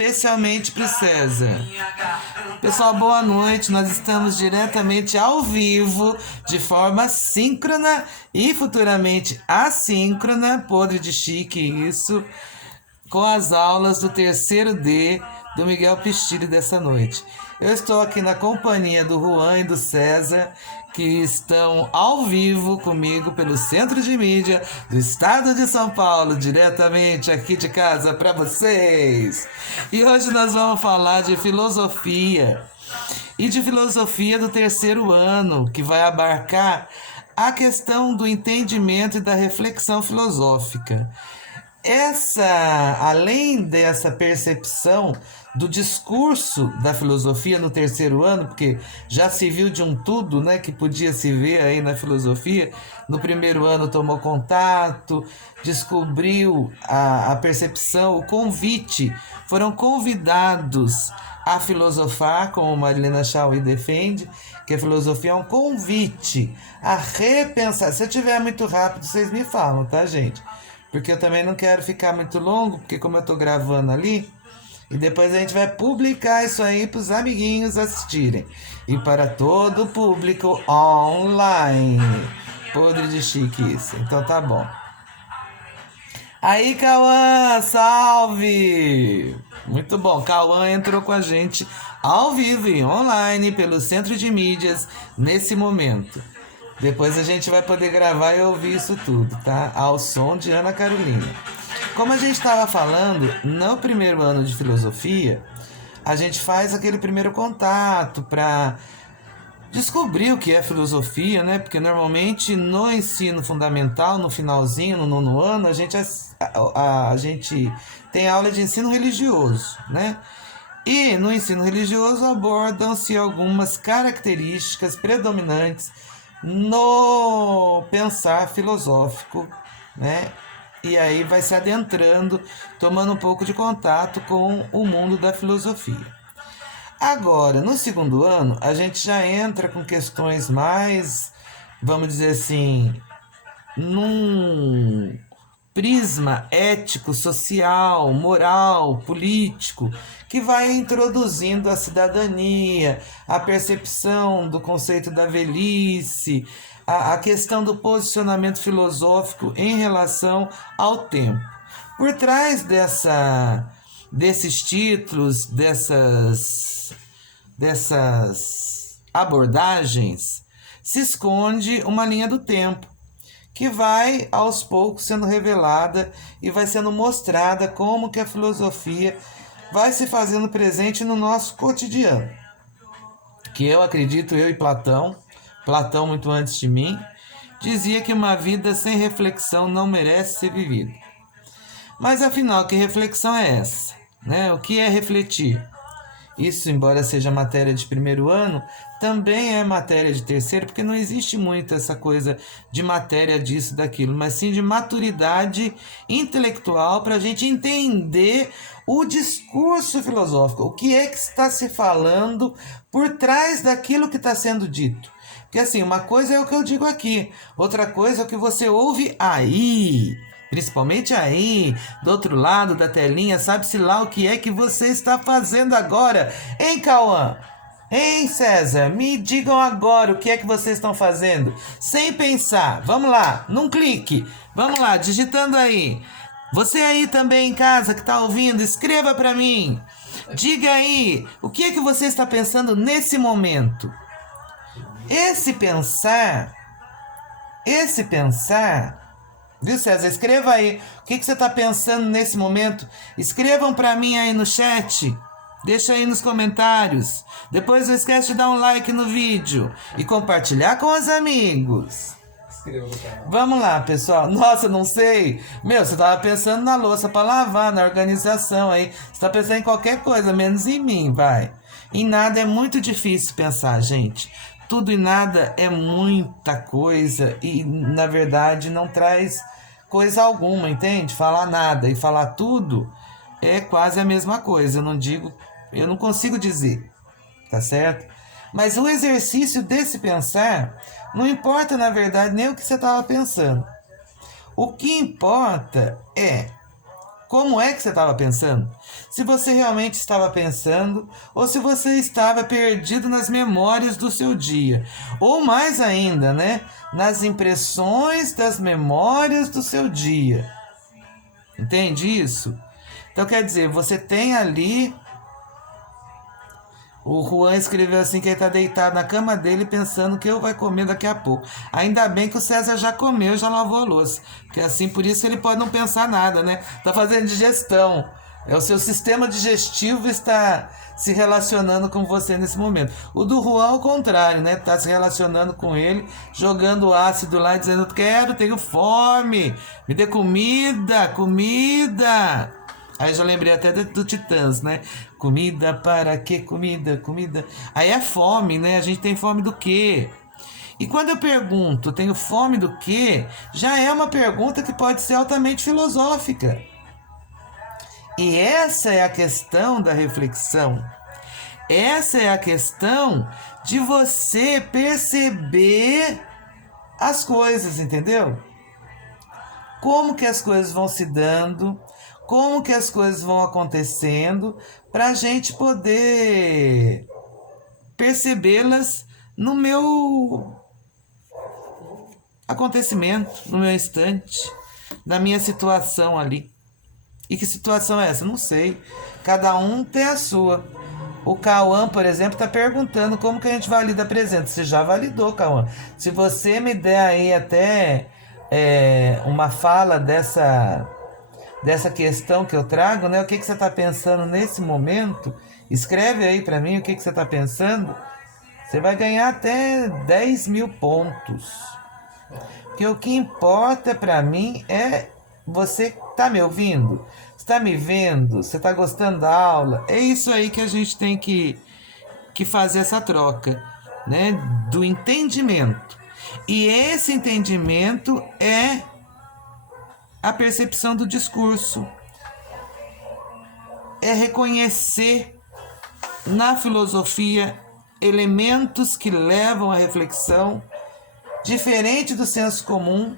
especialmente para o César. Pessoal, boa noite. Nós estamos diretamente ao vivo, de forma síncrona e futuramente assíncrona, podre de chique isso, com as aulas do terceiro D do Miguel Pistilli dessa noite. Eu estou aqui na companhia do Juan e do César, que estão ao vivo comigo pelo Centro de Mídia do Estado de São Paulo, diretamente aqui de casa para vocês. E hoje nós vamos falar de filosofia, e de filosofia do terceiro ano, que vai abarcar a questão do entendimento e da reflexão filosófica. Além dessa percepção do discurso da filosofia no terceiro ano, porque já se viu de um tudo, né, que podia se ver aí na filosofia. No primeiro ano tomou contato, descobriu a percepção, o convite, foram convidados a filosofar, como Marilena Chauí defende, que a filosofia é um convite a repensar. Se eu estiver muito rápido, vocês me falam, tá, gente? Porque eu também não quero ficar muito longo, porque como eu estou gravando ali, e depois a gente vai publicar isso aí para os amiguinhos assistirem. E para todo o público online. Podre de chique isso. Então tá bom. Aí, Cauã, salve! Muito bom, Cauã entrou com a gente ao vivo e online pelo Centro de Mídias nesse momento. Depois a gente vai poder gravar e ouvir isso tudo, tá? Ao som de Ana Carolina. Como a gente estava falando, no primeiro ano de filosofia, a gente faz aquele primeiro contato para descobrir o que é filosofia, né? Porque normalmente no ensino fundamental, no finalzinho, no nono ano, a gente tem aula de ensino religioso, né? E no ensino religioso abordam-se algumas características predominantes no pensar filosófico, né? E aí vai se adentrando, tomando um pouco de contato com o mundo da filosofia. Agora, no segundo ano, a gente já entra com questões mais, vamos dizer assim, num prisma ético, social, moral, político, que vai introduzindo a cidadania, a percepção do conceito da velhice, a questão do posicionamento filosófico em relação ao tempo. Por trás desses títulos, dessas abordagens, se esconde uma linha do tempo, que vai aos poucos sendo revelada e vai sendo mostrada como que a filosofia vai se fazendo presente no nosso cotidiano. Que eu acredito, eu e Platão muito antes de mim, dizia que uma vida sem reflexão não merece ser vivida. Mas afinal, que reflexão é essa? Né? O que é refletir? Isso, embora seja matéria de primeiro ano, também é matéria de terceiro, porque não existe muito essa coisa de matéria disso, daquilo, mas sim de maturidade intelectual para a gente entender o discurso filosófico, o que é que está se falando por trás daquilo que está sendo dito. Porque assim, uma coisa é o que eu digo aqui, outra coisa é o que você ouve aí. Principalmente aí, do outro lado da telinha, sabe-se lá o que é que você está fazendo agora. Hein, Cauã? Hein, César? Me digam agora o que é que vocês estão fazendo. Sem pensar. Vamos lá, num clique. Vamos lá, digitando aí. Você aí também em casa que está ouvindo, escreva para mim. Diga aí, o que é que você está pensando nesse momento? Esse pensar... Viu, César? Escreva aí. O que você está pensando nesse momento? Escrevam para mim aí no chat. Deixa aí nos comentários. Depois não esquece de dar um like no vídeo e compartilhar com os amigos. Vamos lá, pessoal. Nossa, não sei. Meu, você estava pensando na louça para lavar, na organização aí. Você está pensando em qualquer coisa, menos em mim, vai. Em nada é muito difícil pensar, gente. Tudo e nada é muita coisa e, na verdade, não traz coisa alguma, entende? Falar nada e falar tudo é quase a mesma coisa. Eu não consigo dizer, tá certo? Mas o exercício desse pensar não importa, na verdade, nem o que você estava pensando. O que importa é como é que você estava pensando? Se você realmente estava pensando ou se você estava perdido nas memórias do seu dia. Ou mais ainda, né? Nas impressões das memórias do seu dia. Entende isso? Então quer dizer, você tem ali... O Juan escreveu assim que ele está deitado na cama dele pensando o que eu vai comer daqui a pouco. Ainda bem que o César já comeu, já lavou a louça. Porque assim, por isso ele pode não pensar nada, né? Tá fazendo digestão. O seu sistema digestivo está se relacionando com você nesse momento. O do Juan, ao contrário, né? Tá se relacionando com ele, jogando ácido lá e dizendo: quero, tenho fome, me dê comida, comida. Aí eu já lembrei até do Titãs, né? Comida para quê? Comida, comida. Aí é fome, né? A gente tem fome do quê? E quando eu pergunto, tenho fome do quê? Já é uma pergunta que pode ser altamente filosófica. E essa é a questão da reflexão. Essa é a questão de você perceber as coisas, entendeu? Como que as coisas vão se dando, como que as coisas vão acontecendo, para a gente poder percebê-las no meu acontecimento, no meu instante, na minha situação ali. E que situação é essa? Não sei. Cada um tem a sua. O Cauã, por exemplo, está perguntando como que a gente valida presente. Você já validou, Cauã. Se você me der aí até uma fala dessa questão que eu trago, né? O que você está pensando nesse momento? Escreve aí para mim o que você está pensando. Você vai ganhar até 10 mil pontos. Porque o que importa para mim é você tá me ouvindo, está me vendo, você está gostando da aula. É isso aí que a gente tem que fazer essa troca, né? Do entendimento. E esse entendimento é a percepção do discurso. É reconhecer na filosofia elementos que levam à reflexão, diferente do senso comum.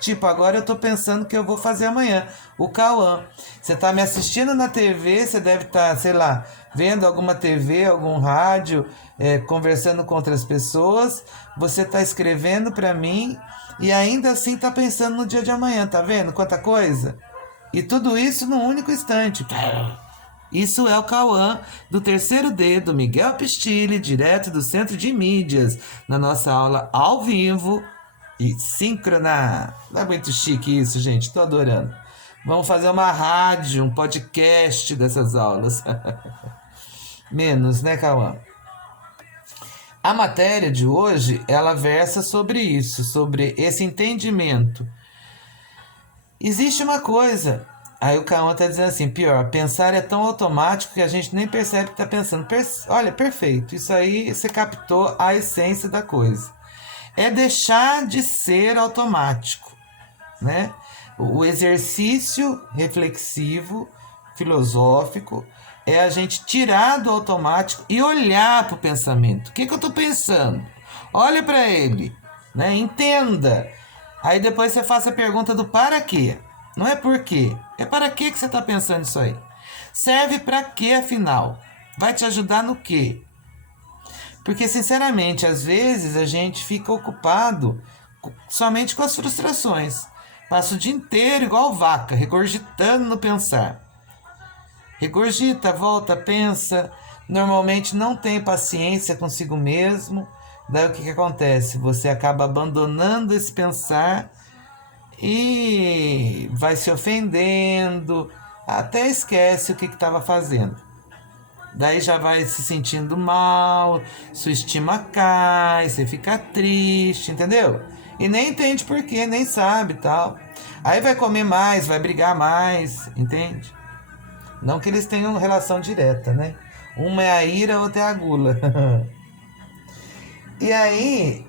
Tipo, agora eu tô pensando que eu vou fazer amanhã. O Cauã. Você tá me assistindo na TV, você deve estar, sei lá, vendo alguma TV, algum rádio, conversando com outras pessoas. Você tá escrevendo para mim e ainda assim tá pensando no dia de amanhã, tá vendo? Quanta coisa. E tudo isso num único instante. Isso é o Cauã do terceiro D, do Miguel Pistilli, direto do Centro de Mídias, na nossa aula ao vivo e síncrona. Não é muito chique isso, gente? Tô adorando. Vamos fazer uma rádio, um podcast dessas aulas. Menos, né, Cauã? A matéria de hoje, ela versa sobre isso, sobre esse entendimento. Existe uma coisa... Aí o Cauã tá dizendo assim, pior, pensar é tão automático que a gente nem percebe que tá pensando. Olha, perfeito, isso aí você captou a essência da coisa. É deixar de ser automático, né? O exercício reflexivo, filosófico, é a gente tirar do automático e olhar para o pensamento. O que eu estou pensando? Olha para ele, né? Entenda. Aí depois você faça a pergunta do para quê. Não é por quê, é para que você está pensando isso aí. Serve para quê, afinal? Vai te ajudar no quê? Porque, sinceramente, às vezes a gente fica ocupado somente com as frustrações. Passa o dia inteiro igual vaca, regurgitando no pensar. Regurgita, volta, pensa. Normalmente não tem paciência consigo mesmo. Daí o que acontece? Você acaba abandonando esse pensar e vai se ofendendo, até esquece o que estava fazendo. Daí já vai se sentindo mal, sua estima cai, você fica triste, entendeu? E nem entende por quê, nem sabe tal. Aí vai comer mais, vai brigar mais, entende? Não que eles tenham relação direta, né? Uma é a ira, a outra é a gula. E aí,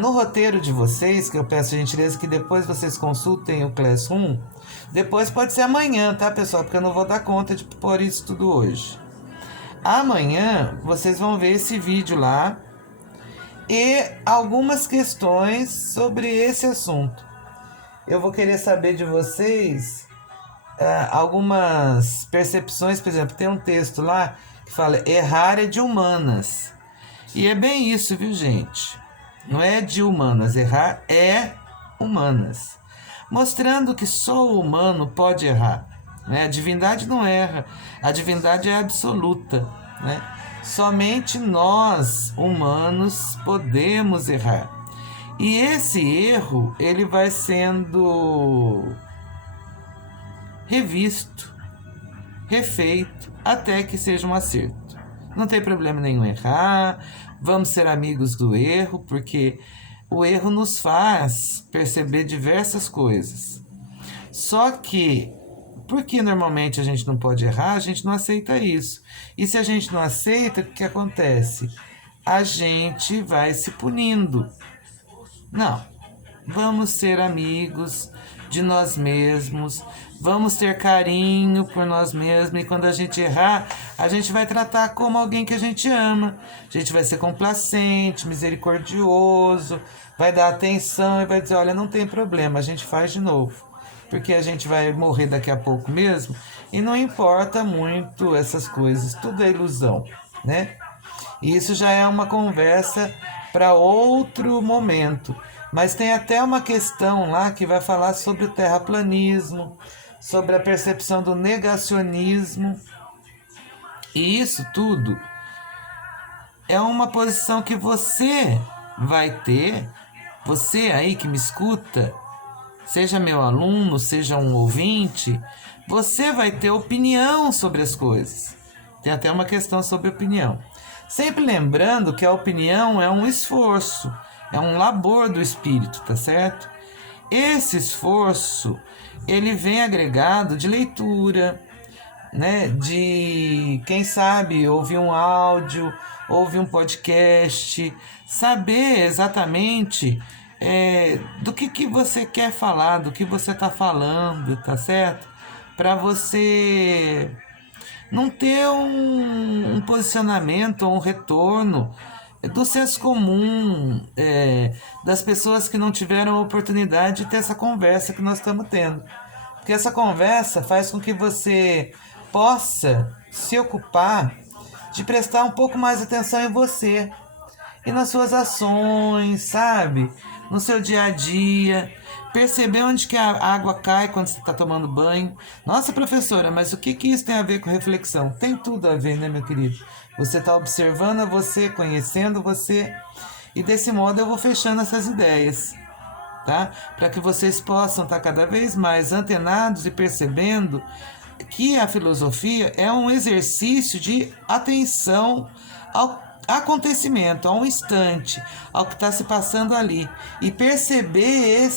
no roteiro de vocês, que eu peço a gentileza que depois vocês consultem o Classroom, depois pode ser amanhã, tá, pessoal? Porque eu não vou dar conta de pôr isso tudo hoje. Amanhã vocês vão ver esse vídeo lá e algumas questões sobre esse assunto. Eu vou querer saber de vocês algumas percepções. Por exemplo, tem um texto lá que fala: errar é de humanas. E é bem isso, viu, gente? Não é de humanas, errar é humanas. Mostrando que só o humano pode errar, né? A divindade não erra, a divindade é absoluta, né? Somente nós, humanos, podemos errar. E esse erro, ele vai sendo revisto, refeito, até que seja um acerto. Não tem problema nenhum errar, vamos ser amigos do erro, porque o erro nos faz perceber diversas coisas. Só que, porque normalmente a gente não pode errar, a gente não aceita isso. E se a gente não aceita, o que acontece? A gente vai se punindo. Não, vamos ser amigos de nós mesmos, vamos ter carinho por nós mesmos, e quando a gente errar, a gente vai tratar como alguém que a gente ama. A gente vai ser complacente, misericordioso, vai dar atenção e vai dizer: olha, não tem problema, a gente faz de novo, porque a gente vai morrer daqui a pouco mesmo, e não importa muito essas coisas, tudo é ilusão, né? E isso já é uma conversa para outro momento. Mas tem até uma questão lá que vai falar sobre o terraplanismo, sobre a percepção do negacionismo. E isso tudo é uma posição que você vai ter, você aí que me escuta, seja meu aluno, seja um ouvinte, você vai ter opinião sobre as coisas. Tem até uma questão sobre opinião. Sempre lembrando que a opinião é um esforço, é um labor do espírito, tá certo? Esse esforço, ele vem agregado de leitura, né? De, quem sabe, ouvir um áudio, ouvir um podcast, saber exatamente do que você quer falar, do que você está falando, tá certo? Para você não ter um posicionamento ou um retorno do senso comum, das pessoas que não tiveram a oportunidade de ter essa conversa que nós estamos tendo. Porque essa conversa faz com que você possa se ocupar de prestar um pouco mais atenção em você e nas suas ações, sabe? No seu dia a dia. Perceber onde que a água cai quando você está tomando banho. Nossa, professora, mas o que isso tem a ver com reflexão? Tem tudo a ver, né, meu querido? Você está observando você, conhecendo você. E desse modo eu vou fechando essas ideias, tá? Para que vocês possam estar cada vez mais antenados e percebendo que a filosofia é um exercício de atenção ao acontecimento, a um instante, ao que está se passando ali, e perceber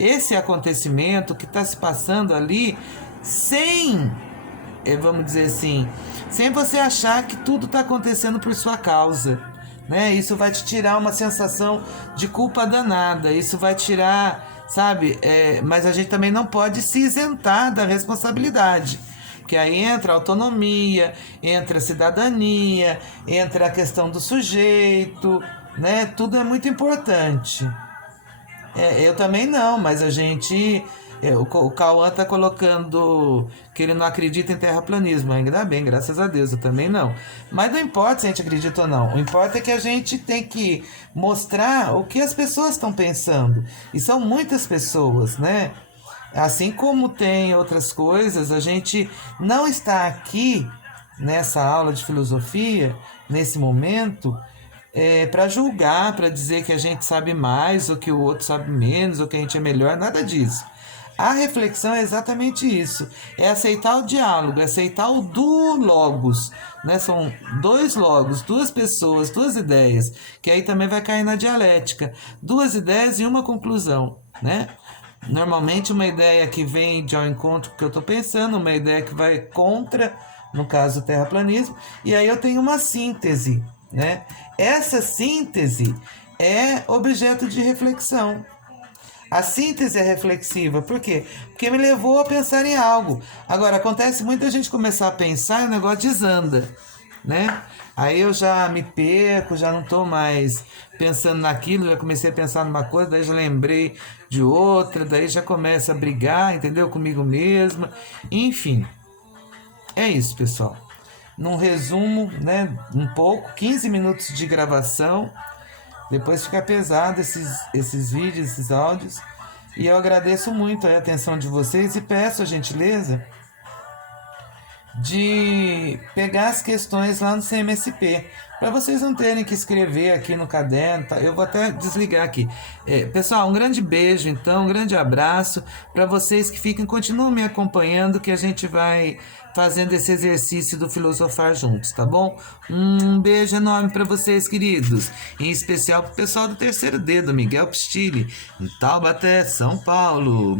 esse acontecimento que está se passando ali sem, vamos dizer assim, sem você achar que tudo está acontecendo por sua causa, né? Isso vai te tirar uma sensação de culpa danada, isso vai tirar, sabe? Mas a gente também não pode se isentar da responsabilidade. Porque aí entra a autonomia, entra a cidadania, entra a questão do sujeito, né? Tudo é muito importante. Eu também não, mas a gente... O Cauã tá colocando que ele não acredita em terraplanismo. Ainda bem, graças a Deus, eu também não. Mas não importa se a gente acredita ou não. O importa é que a gente tem que mostrar o que as pessoas estão pensando. E são muitas pessoas, né? Assim como tem outras coisas, a gente não está aqui nessa aula de filosofia, nesse momento, para julgar, para dizer que a gente sabe mais, ou que o outro sabe menos, ou que a gente é melhor, nada disso. A reflexão é exatamente isso, é aceitar o diálogo, é aceitar o duo logos, né? São dois logos, duas pessoas, duas ideias, que aí também vai cair na dialética, duas ideias e uma conclusão, né? Normalmente uma ideia que vem de ao encontro que eu estou pensando, uma ideia que vai contra, no caso o terraplanismo, e aí eu tenho uma síntese, né? Essa síntese é objeto de reflexão. A síntese é reflexiva, por quê? Porque me levou a pensar em algo. Agora, acontece muita gente começar a pensar e o negócio desanda, né? Aí eu já me perco, já não tô mais pensando naquilo, já comecei a pensar numa coisa, daí já lembrei de outra, daí já começa a brigar, entendeu? Comigo mesma. Enfim, é isso, pessoal. Num resumo, né, um pouco, 15 minutos de gravação, depois fica pesado esses vídeos, esses áudios. E eu agradeço muito a atenção de vocês e peço a gentileza de pegar as questões lá no CMSP, para vocês não terem que escrever aqui no caderno. Tá? Eu vou até desligar aqui. Pessoal, um grande beijo, então, um grande abraço para vocês que fiquem, continuem me acompanhando, que a gente vai fazendo esse exercício do filosofar juntos, tá bom? Um beijo enorme para vocês, queridos, em especial pro pessoal do Terceiro Dedo, Miguel Pistilli, em Taubaté, São Paulo.